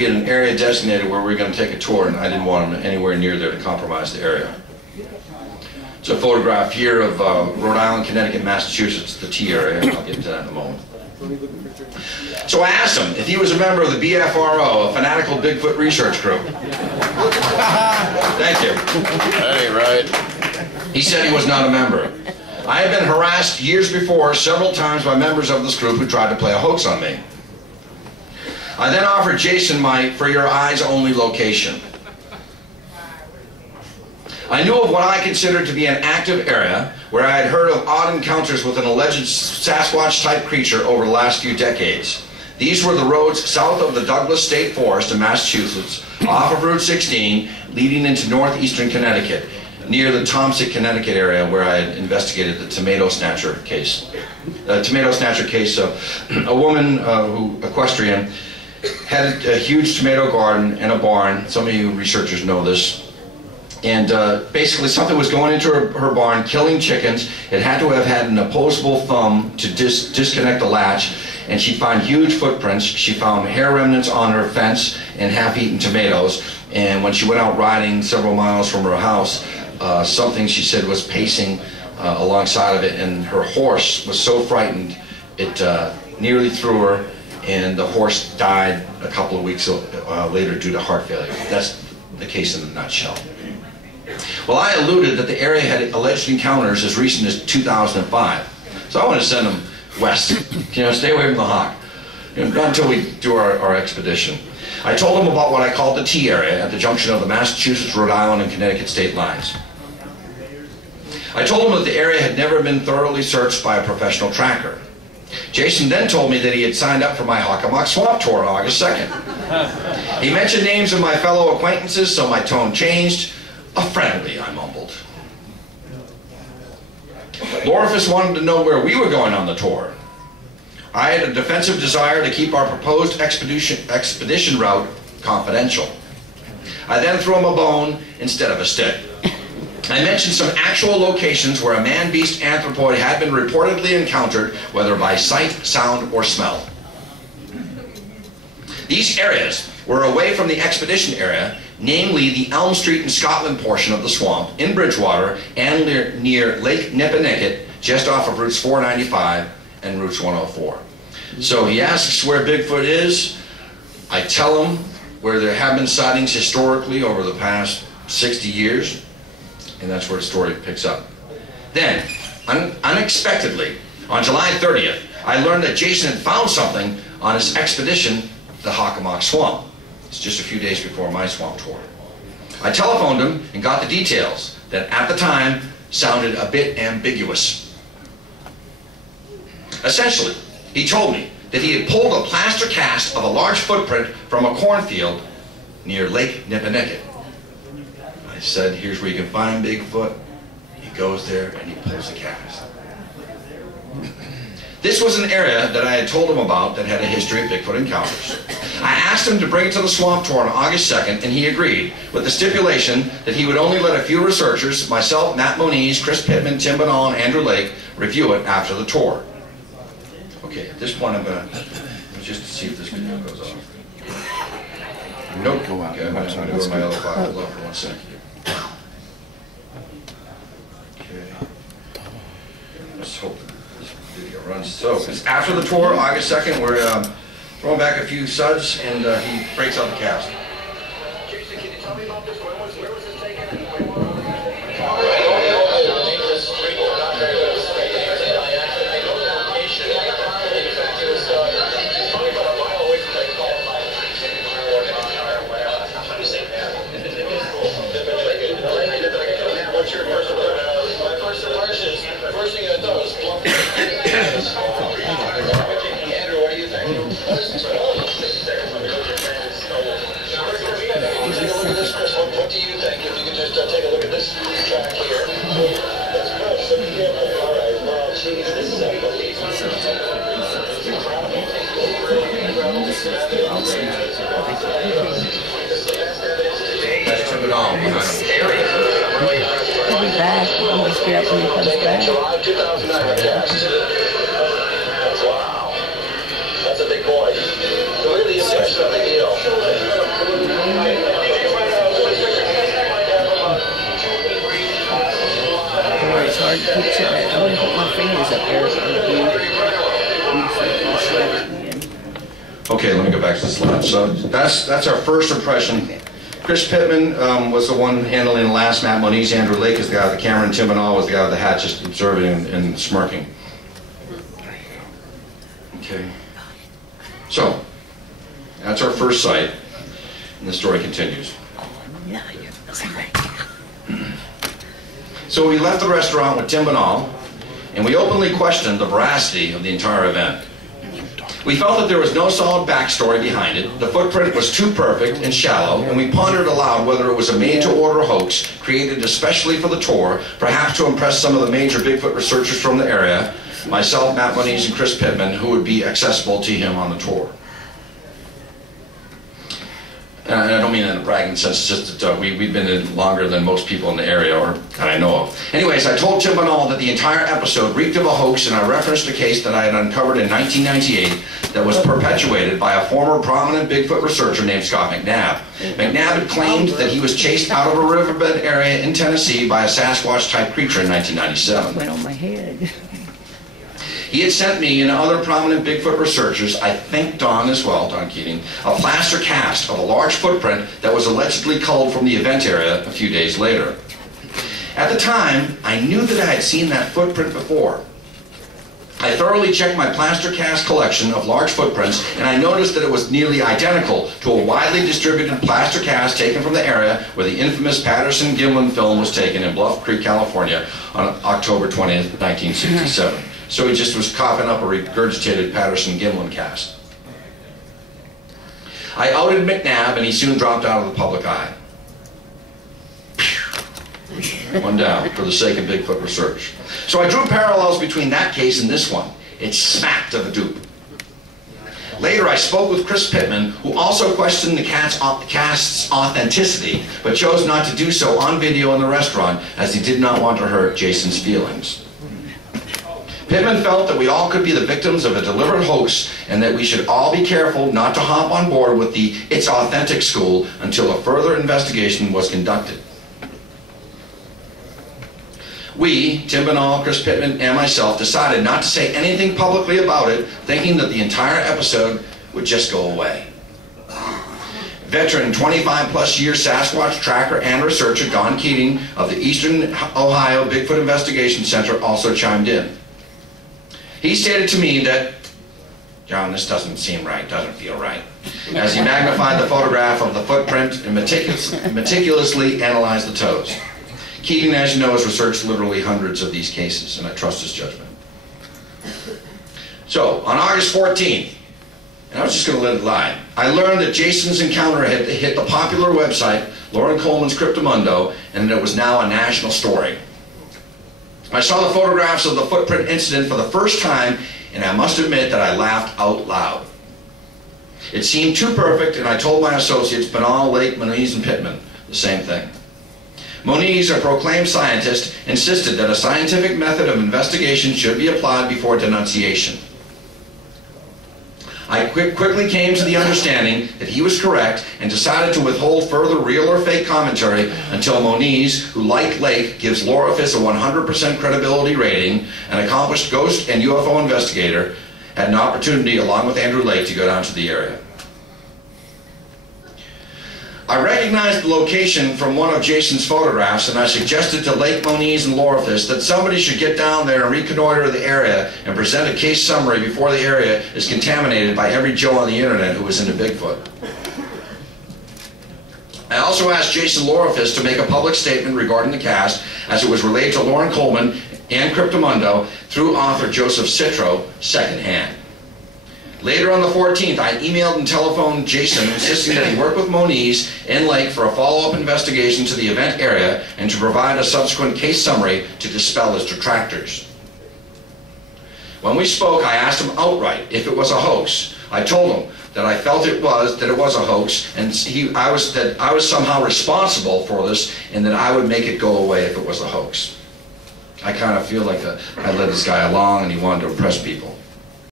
get an area designated where we were going to take a tour, and I didn't want them anywhere near there to compromise the area. It's a photograph here of Rhode Island, Connecticut, Massachusetts, the T area. I'll get to that in a moment. So I asked him if he was a member of the BFRO, a fanatical Bigfoot research group. Thank you. That ain't right. He said he was not a member. I had been harassed years before several times by members of this group who tried to play a hoax on me. I then offered Jason my for your eyes only location. I knew of what I considered to be an active area where I had heard of odd encounters with an alleged Sasquatch-type creature over the last few decades. These were the roads south of the Douglas State Forest in Massachusetts, off of Route 16, leading into northeastern Connecticut, near the Tomsic, Connecticut area where I had investigated the tomato snatcher case. A woman equestrian, had a huge tomato garden and a barn. Some of you researchers know this. And basically something was going into her barn, killing chickens. It had to have had an opposable thumb to disconnect the latch, and she found huge footprints. She found hair remnants on her fence and half-eaten tomatoes. And when she went out riding several miles from her house, something she said was pacing alongside of it, and her horse was so frightened it nearly threw her, and the horse died a couple of weeks later due to heart failure. That's the case in a nutshell. Well, I alluded that the area had alleged encounters as recent as 2005. So I want to send them west. Stay away from the Hawk. Not until we do our expedition. I told them about what I called the T area at the junction of the Massachusetts, Rhode Island, and Connecticut state lines. I told them that the area had never been thoroughly searched by a professional tracker. Jason then told me that he had signed up for my Hockomock Swamp tour on August 2nd. He mentioned names of my fellow acquaintances, so my tone changed. A friendly, I mumbled. Lorifus wanted to know where we were going on the tour. I had a defensive desire to keep our proposed expedition route confidential. I then threw him a bone instead of a stick. I mentioned some actual locations where a man-beast anthropoid had been reportedly encountered, whether by sight, sound, or smell. These areas were away from the expedition area, namely the Elm Street and Scotland portion of the swamp in Bridgewater and near Lake Nipponicket, just off of routes 495 and routes 104. So he asks where Bigfoot is. I tell him where there have been sightings historically over the past 60 years, and that's where the story picks up. Then, unexpectedly, on July 30th, I learned that Jason had found something on his expedition to the Hockomock Swamp. It's just a few days before my swamp tour. I telephoned him and got the details that at the time sounded a bit ambiguous. Essentially, he told me that he had pulled a plaster cast of a large footprint from a cornfield near Lake Nipponicket. I said, here's where you can find Bigfoot. He goes there and he pulls the cast. This was an area that I had told him about that had a history of Bigfoot encounters. I asked him to bring it to the swamp tour on August 2nd, and he agreed, with the stipulation that he would only let a few researchers, myself, Matt Moniz, Chris Pittman, Tim Banal, and Andrew Lake, review it after the tour. Okay, at this point I'm going to just see if this video goes off. Nope. Okay, I'm going to go to my other file. Hold on for 1 second. Okay. Let's hope this video runs. So, it's after the tour, August 2nd, we're throwing back a few suds, and he breaks out the cast. Jason, can you tell me about this? Where was this taken? What's your first impression? My first impression, the first thing I thought was plump. Andrew, what do you think? What do you think? If you could just take a look at this track here. That's gross. All right. Well, geez, this is Let's turn it on behind him. He'll be back. I'll just get up when he comes back. July 2009 cast. Wow. That's a big boy. So look at the impression of the deal. Okay, let me go back to the slide. So that's our first impression. Chris Pittman was the one handling the last map. Moniz Andrew Lake is the guy with the camera, and Tim Banal was the guy with the hat, just observing and smirking. Okay. So that's our first site, and the story continues. So we left the restaurant with Tim Banal, and we openly questioned the veracity of the entire event. We felt that there was no solid backstory behind it, the footprint was too perfect and shallow, and we pondered aloud whether it was a made-to-order hoax created especially for the tour, perhaps to impress some of the major Bigfoot researchers from the area, myself, Matt Moniz, and Chris Pittman, who would be accessible to him on the tour. And I don't mean that in a bragging sense, it's just that we've been in longer than most people in the area, or that I know of. Anyways, I told Tim Banal that the entire episode reeked of a hoax, and I referenced a case that I had uncovered in 1998 that was perpetuated by a former prominent Bigfoot researcher named Scott McNabb. McNabb had claimed that he was chased out of a riverbed area in Tennessee by a Sasquatch-type creature in 1997. Went on my head. He had sent me and other prominent Bigfoot researchers, I think Don as well, Don Keating, a plaster cast of a large footprint that was allegedly culled from the event area a few days later. At the time, I knew that I had seen that footprint before. I thoroughly checked my plaster cast collection of large footprints, and I noticed that it was nearly identical to a widely distributed plaster cast taken from the area where the infamous Patterson-Gimlin film was taken in Bluff Creek, California on October 20th, 1967. So he just was coughing up a regurgitated Patterson-Gimlin cast. I outed McNabb, and he soon dropped out of the public eye. One down for the sake of Bigfoot research. So I drew parallels between that case and this one. It smacked of a dupe. Later, I spoke with Chris Pittman, who also questioned the cast's authenticity, but chose not to do so on video in the restaurant, as he did not want to hurt Jason's feelings. Pittman felt that we all could be the victims of a deliberate hoax, and that we should all be careful not to hop on board with the "it's authentic" school until a further investigation was conducted. We, Tim Banal, Chris Pittman, and myself, decided not to say anything publicly about it, thinking that the entire episode would just go away. Veteran 25-plus-year Sasquatch tracker and researcher Don Keating of the Eastern Ohio Bigfoot Investigation Center also chimed in. He stated to me that, "John, this doesn't seem right, doesn't feel right," as he magnified the photograph of the footprint and meticulously analyzed the toes. Keating, as you know, has researched literally hundreds of these cases, and I trust his judgment. So, on August 14th, and I was just going to let it lie, I learned that Jason's encounter had hit the popular website, Lauren Coleman's Cryptomundo, and that it was now a national story. I saw the photographs of the footprint incident for the first time, and I must admit that I laughed out loud. It seemed too perfect, and I told my associates, Banal, Lake, Moniz, and Pittman, the same thing. Moniz, a proclaimed scientist, insisted that a scientific method of investigation should be applied before denunciation. I quickly came to the understanding that he was correct and decided to withhold further real or fake commentary until Moniz, who, like Lake, gives Lorifis a 100% credibility rating, an accomplished ghost and UFO investigator, had an opportunity, along with Andrew Lake, to go down to the area. I recognized the location from one of Jason's photographs, and I suggested to Lake, Moniz, and Lorifis that somebody should get down there and reconnoiter the area and present a case summary before the area is contaminated by every Joe on the internet who is into Bigfoot. I also asked Jason Lorifis to make a public statement regarding the cast, as it was relayed to Lauren Coleman and Cryptomundo through author Joseph Citro secondhand. Later on the 14th, I emailed and telephoned Jason, insisting that he work with Moniz and Lake for a follow-up investigation to the event area and to provide a subsequent case summary to dispel his detractors. When we spoke, I asked him outright if it was a hoax. I told him that I felt it was a hoax, and I was somehow responsible for this, and that I would make it go away if it was a hoax. I kind of feel like I led this guy along, and he wanted to impress people.